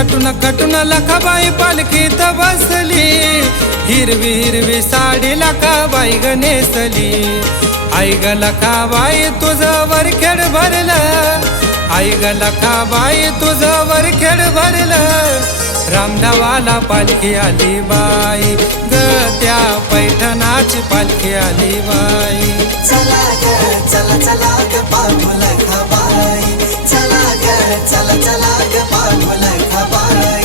नटून कटून लखाबाई पालखीत बसली, हिरवी हिरवी साडी लखाबाई ग नेसली। आई ग लखाबाई तुझं वरखेड भरलं, आई ग लखाबाई तुझं वरखेड भरलं। रामधावाला पालखी आली बाई ग, त्या पैठणाची पालखी आली बाई। चला ग चला चला ग पाहू लखाबाई, चला ग चला चला ग पाहू लखाबाई।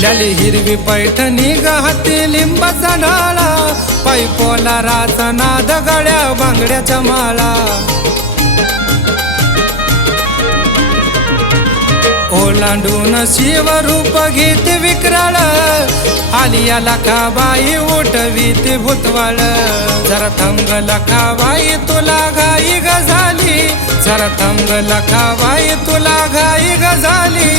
लाली हिरवी पैठणी ग हाती लिंबाचा ढाळा, पायी पोलाराचा नाद गळ्या बांगड्याच्या माळा। ओलांडून शिवरूप घेते विक्राळ, आलिया लखाबाई उठवीते भूतवाळ। जरा थंग लखाबाई तुला घाई ग झाली, जरा थंग लखाबाई तुला घाई ग झाली।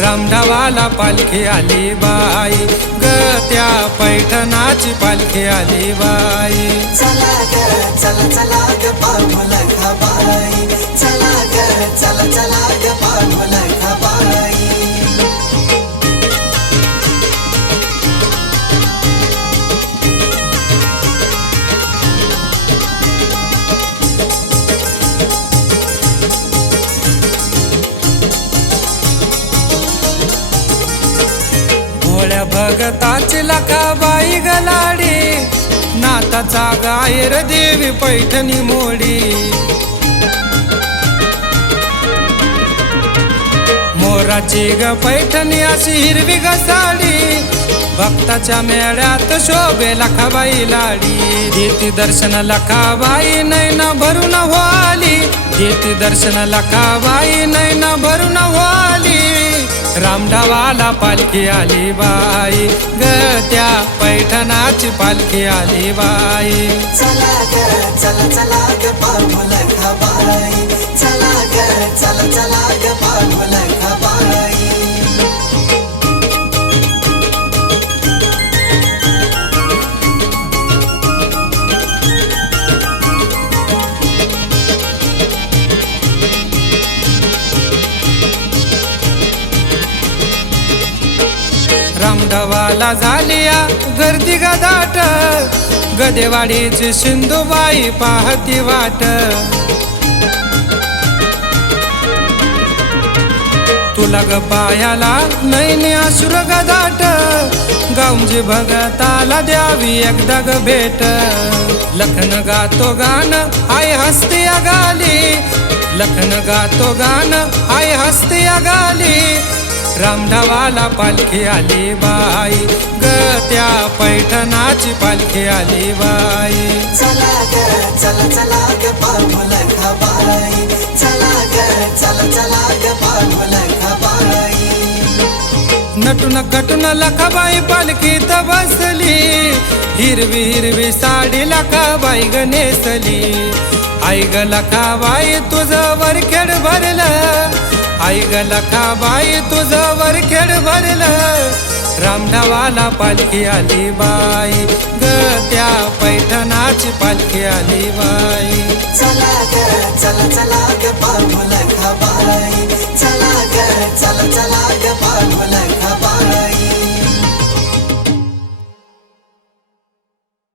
रामधावाला पालखी आली बाई ग, त्या पैठणाची पालखी आली बाई। चला ग चला चला ग पाहू लखाबाई, चला ग चला चला ग पाहू लखाबाई। भोळ्या भगताची लखाबाई गलाडी, नाताचा गायर देवी पैठणी मोडी। मोराची ग पैठणी अशी हिरवी ग साडी, भक्ताच्या मेळ्यात शोभे लखाबाई लाडी। घेती दर्शन लखाबाई नैना भरून व्हाली, घेती दर्शन लखाबाई नैना भरून व्हाली। रामधावाला पालखी आली बाई ग, त्या पैठणाची पालखी आली बाई। चला ग चला चला ग पाहू लखाबाई, चला ग चला चला ग पाहू लखाबाई। रामधावाला झालिया गर्दी गदाट, गदेवाडीची सिंधुबाई पाहती वाट। तुला ग पायाला नैने असुर गदाट, गावजी भगताला द्यावी एकदा ग भेट। लखन गातो गान आई हसते गाली, लखन गातो गान आई हसते गाली। रामधावाला पालखी आली बाई ग, त्या पैठणाची पालखी आली बाई। चला ग चला चला ग पाहू लखाबाई, चला ग चला चला ग पाहू लखाबाई। नटून कटून लखाबाई पालखीत बसली, हिरवी हिरवी साडी लखाबाई ग नेसली। आई ग लखाबाई तुझं वरखेड भरलं, आई ग लखाबाई तुझं वरखेड भरलं। रामधावाला पालखी आली बाई ग, त्या पैठणाची पालखी आली बाई। चला ग चला चला ग पाहू लखाबाई, चला ग चला